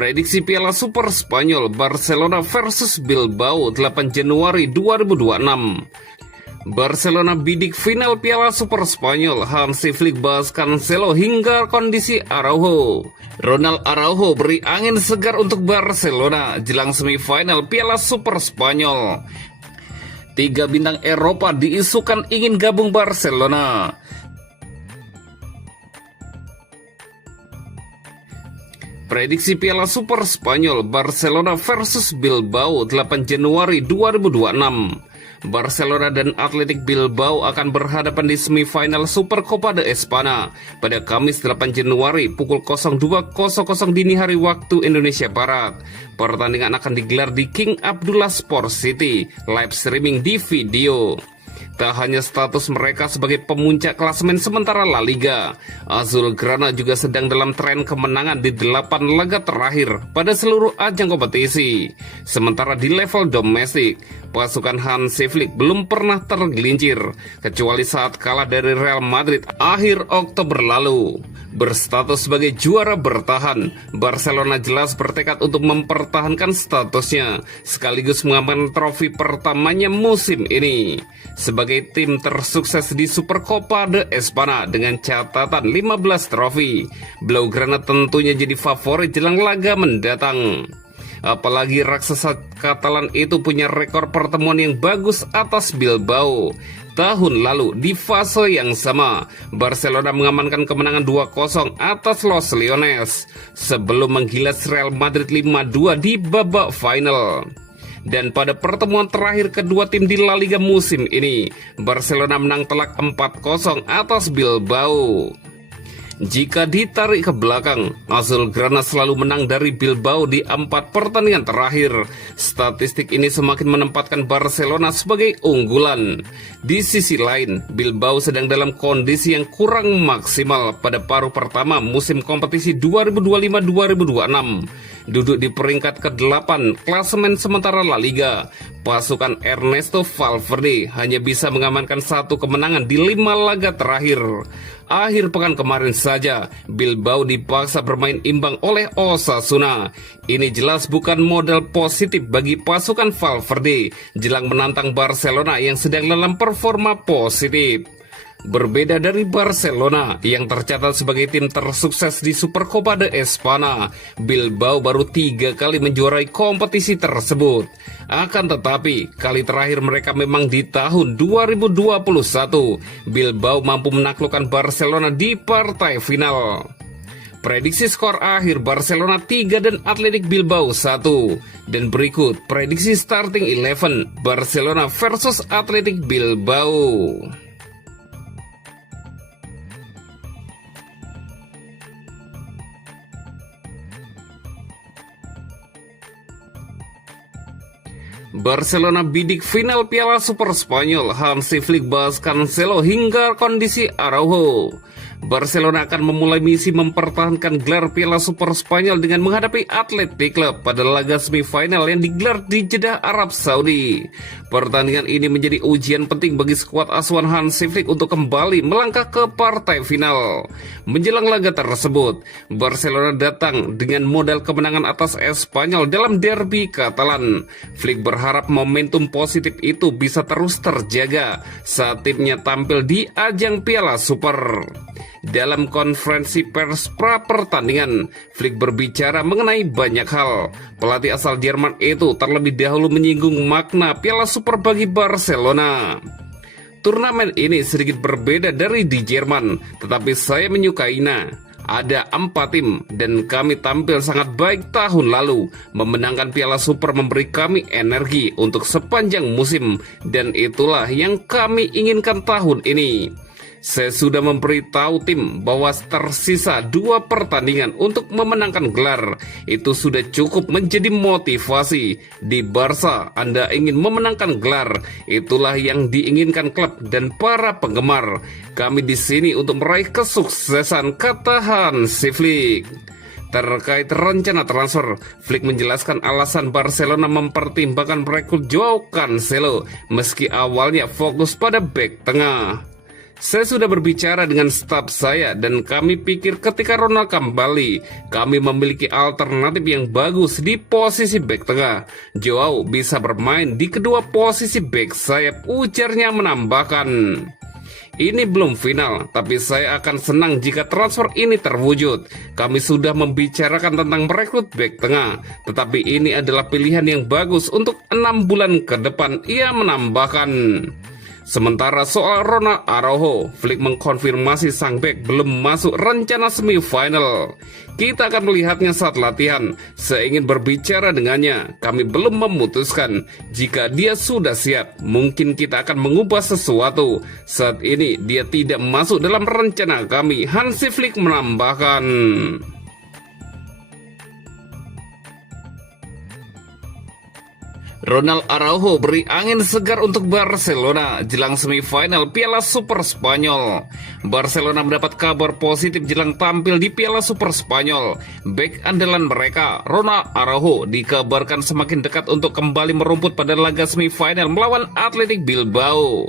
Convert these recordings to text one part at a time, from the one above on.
Prediksi Piala Super Spanyol Barcelona versus Bilbao 8 Januari 2026. Barcelona bidik final Piala Super Spanyol. Hansi Flick bahas Cancelo hingga kondisi Araujo. Ronald Araujo beri angin segar untuk Barcelona jelang semifinal Piala Super Spanyol. 3 bintang Eropa diisukan ingin gabung Barcelona. Prediksi Piala Super Spanyol Barcelona versus Bilbao 8 Januari 2026. Barcelona dan Athletic Bilbao akan berhadapan di semifinal Supercopa de Espanya pada Kamis 8 Januari pukul 02.00 dini hari waktu Indonesia Barat. Pertandingan akan digelar di King Abdullah Sport City, live streaming di video. Tak hanya status mereka sebagai pemuncak klasemen sementara La Liga, Azulgrana juga sedang dalam tren kemenangan di 8 laga terakhir pada seluruh ajang kompetisi. Sementara di level domestik, pasukan Hansi Flick belum pernah tergelincir, kecuali saat kalah dari Real Madrid akhir Oktober lalu. Berstatus sebagai juara bertahan, Barcelona jelas bertekad untuk mempertahankan statusnya, sekaligus mengamankan trofi pertamanya musim ini. Sebagai tim tersukses di Supercopa de Espanya dengan catatan 15 trofi, Blaugrana tentunya jadi favorit jelang laga mendatang. Apalagi raksasa Katalan itu punya rekor pertemuan yang bagus atas Bilbao. Tahun lalu di fase yang sama, Barcelona mengamankan kemenangan 2-0 atas Los Leones sebelum menggilas Real Madrid 5-2 di babak final. Dan pada pertemuan terakhir kedua tim di La Liga musim ini, Barcelona menang telak 4-0 atas Bilbao. Jika ditarik ke belakang, Azulgrana selalu menang dari Bilbao di 4 pertandingan terakhir. Statistik ini semakin menempatkan Barcelona sebagai unggulan. Di sisi lain, Bilbao sedang dalam kondisi yang kurang maksimal pada paruh pertama musim kompetisi 2025-2026. Duduk di peringkat ke-8 klasemen sementara La Liga, pasukan Ernesto Valverde hanya bisa mengamankan 1 kemenangan di 5 laga terakhir. Akhir pekan kemarin saja, Bilbao dipaksa bermain imbang oleh Osasuna. Ini jelas bukan modal positif bagi pasukan Valverde jelang menantang Barcelona yang sedang dalam performa positif. Berbeda dari Barcelona yang tercatat sebagai tim tersukses di Supercopa de Espanya, Bilbao baru 3 kali menjuarai kompetisi tersebut. Akan tetapi, kali terakhir mereka memang di tahun 2021. Bilbao mampu menaklukkan Barcelona di partai final. Prediksi skor akhir Barcelona 3 dan Athletic Bilbao 1. Dan berikut prediksi starting 11 Barcelona versus Athletic Bilbao. Barcelona bidik final Piala Super Spanyol. Hansi Flick bahas Cancelo hingga kondisi Araujo. Barcelona akan memulai misi mempertahankan gelar Piala Super Spanyol dengan menghadapi Athletic Club pada laga semifinal yang digelar di Jeddah, Arab Saudi. Pertandingan ini menjadi ujian penting bagi skuad asuhan Hansi Flick untuk kembali melangkah ke partai final. Menjelang laga tersebut, Barcelona datang dengan modal kemenangan atas Espanyol dalam derby Katalan. Flick berharap momentum positif itu bisa terus terjaga saat timnya tampil di ajang Piala Super. Dalam konferensi pers pra pertandingan, Flick berbicara mengenai banyak hal. Pelatih asal Jerman itu terlebih dahulu menyinggung makna Piala Super bagi Barcelona. Turnamen ini sedikit berbeda dari di Jerman, tetapi saya menyukainya. Ada 4 tim dan kami tampil sangat baik tahun lalu. Memenangkan Piala Super memberi kami energi untuk sepanjang musim, dan itulah yang kami inginkan tahun ini. Saya sudah memberitahu tim bahwa tersisa 2 pertandingan untuk memenangkan gelar. Itu sudah cukup menjadi motivasi. Di Barca, Anda ingin memenangkan gelar. Itulah yang diinginkan klub dan para penggemar. Kami di sini untuk meraih kesuksesan, kata Hansi Flick. Terkait rencana transfer, Flick menjelaskan alasan Barcelona mempertimbangkan merekrut Joao Cancelo meski awalnya fokus pada bek tengah. Saya sudah berbicara dengan staf saya dan kami pikir ketika Ronald kembali, kami memiliki alternatif yang bagus di posisi bek tengah. Joao bisa bermain di kedua posisi bek sayap, ujarnya menambahkan. Ini belum final, tapi saya akan senang jika transfer ini terwujud. Kami sudah membicarakan tentang merekrut bek tengah, tetapi ini adalah pilihan yang bagus untuk 6 bulan ke depan, ia menambahkan. Sementara soal Ronald Araujo, Flick mengkonfirmasi sang bek belum masuk rencana semifinal. Kita akan melihatnya saat latihan. Saya ingin berbicara dengannya. Kami belum memutuskan. Jika dia sudah siap, mungkin kita akan mengubah sesuatu. Saat ini dia tidak masuk dalam rencana kami, Hansi Flick menambahkan. Ronald Araujo beri angin segar untuk Barcelona jelang semifinal Piala Super Spanyol. Barcelona mendapat kabar positif jelang tampil di Piala Super Spanyol. Bek andalan mereka, Ronald Araujo, dikabarkan semakin dekat untuk kembali merumput pada laga semifinal melawan Athletic Bilbao.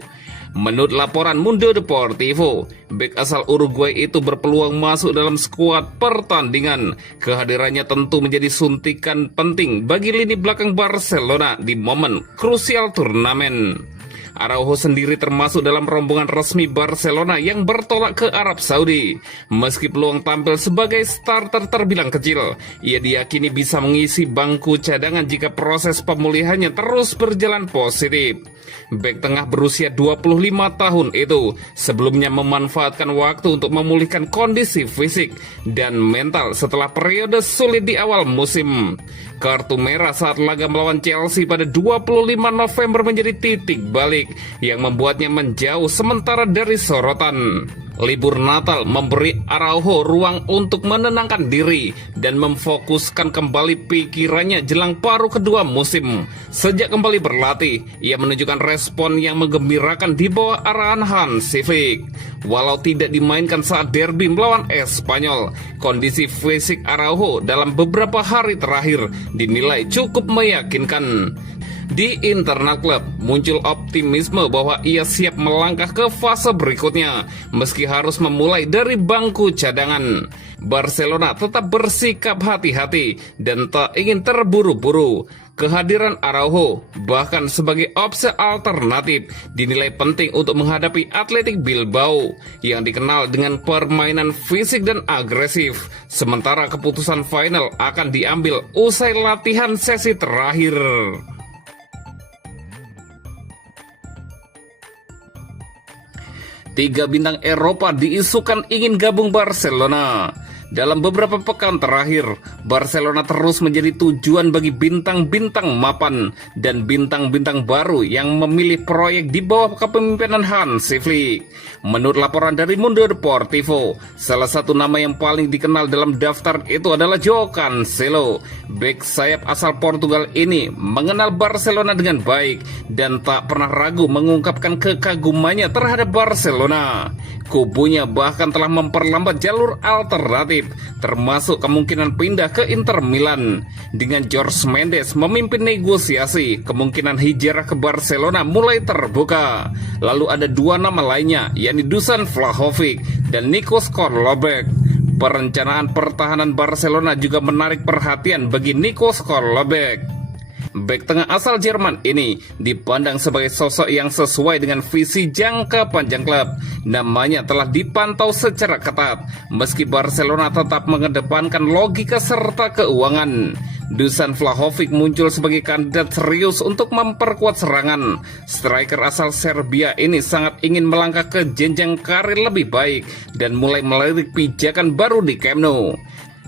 Menurut laporan Mundo Deportivo, bek asal Uruguay itu berpeluang masuk dalam skuad pertandingan. Kehadirannya tentu menjadi suntikan penting bagi lini belakang Barcelona di momen krusial turnamen. Araujo sendiri termasuk dalam rombongan resmi Barcelona yang bertolak ke Arab Saudi. Meski peluang tampil sebagai starter terbilang kecil, ia diyakini bisa mengisi bangku cadangan jika proses pemulihannya terus berjalan positif. Bek tengah berusia 25 tahun itu sebelumnya memanfaatkan waktu untuk memulihkan kondisi fisik dan mental setelah periode sulit di awal musim. Kartu merah saat laga melawan Chelsea pada 25 November menjadi titik balik yang membuatnya menjauh sementara dari sorotan. Libur Natal memberi Araujo ruang untuk menenangkan diri dan memfokuskan kembali pikirannya jelang paruh kedua musim. Sejak kembali berlatih, ia menunjukkan respon yang menggembirakan di bawah arahan Hansi Flick. Walau tidak dimainkan saat derby melawan Espanyol, kondisi fisik Araujo dalam beberapa hari terakhir dinilai cukup meyakinkan. Di internal klub muncul optimisme bahwa ia siap melangkah ke fase berikutnya meski harus memulai dari bangku cadangan. Barcelona tetap bersikap hati-hati dan tak ingin terburu-buru. Kehadiran Araujo bahkan sebagai opsi alternatif dinilai penting untuk menghadapi Athletic Bilbao yang dikenal dengan permainan fisik dan agresif. Sementara keputusan final akan diambil usai latihan sesi terakhir. Tiga bintang Eropa diisukan ingin gabung Barcelona. Dalam beberapa pekan terakhir, Barcelona terus menjadi tujuan bagi bintang-bintang mapan dan bintang-bintang baru yang memilih proyek di bawah kepemimpinan Hansi Flick. Menurut laporan dari Mundo Deportivo, salah satu nama yang paling dikenal dalam daftar itu adalah Joao Cancelo. Bek sayap asal Portugal ini mengenal Barcelona dengan baik dan tak pernah ragu mengungkapkan kekagumannya terhadap Barcelona. Kubunya bahkan telah memperlambat jalur alternatif, termasuk kemungkinan pindah ke Inter Milan. Dengan Jorge Mendes memimpin negosiasi, kemungkinan hijrah ke Barcelona mulai terbuka. Lalu ada dua nama lainnya, yakni Dusan Vlahovic dan Nico Schalobek. Perencanaan pertahanan Barcelona juga menarik perhatian bagi Nico Schalobek. Bek tengah asal Jerman ini dipandang sebagai sosok yang sesuai dengan visi jangka panjang klub. Namanya telah dipantau secara ketat, meski Barcelona tetap mengedepankan logika serta keuangan. Dusan Vlahovic muncul sebagai kandidat serius untuk memperkuat serangan. Striker asal Serbia ini sangat ingin melangkah ke jenjang karir lebih baik dan mulai melirik pijakan baru di Camp Nou.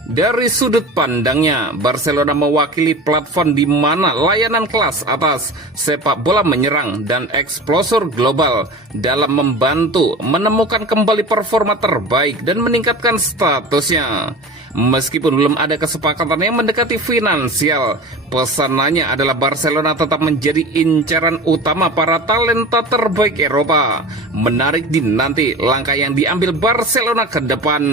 Dari sudut pandangnya, Barcelona mewakili platform di mana layanan kelas atas, sepak bola menyerang, dan eksplosor global dalam membantu menemukan kembali performa terbaik dan meningkatkan statusnya. Meskipun belum ada kesepakatan yang mendekati finansial, pesanannya adalah Barcelona tetap menjadi incaran utama para talenta terbaik Eropa. Menarik dinanti langkah yang diambil Barcelona ke depan.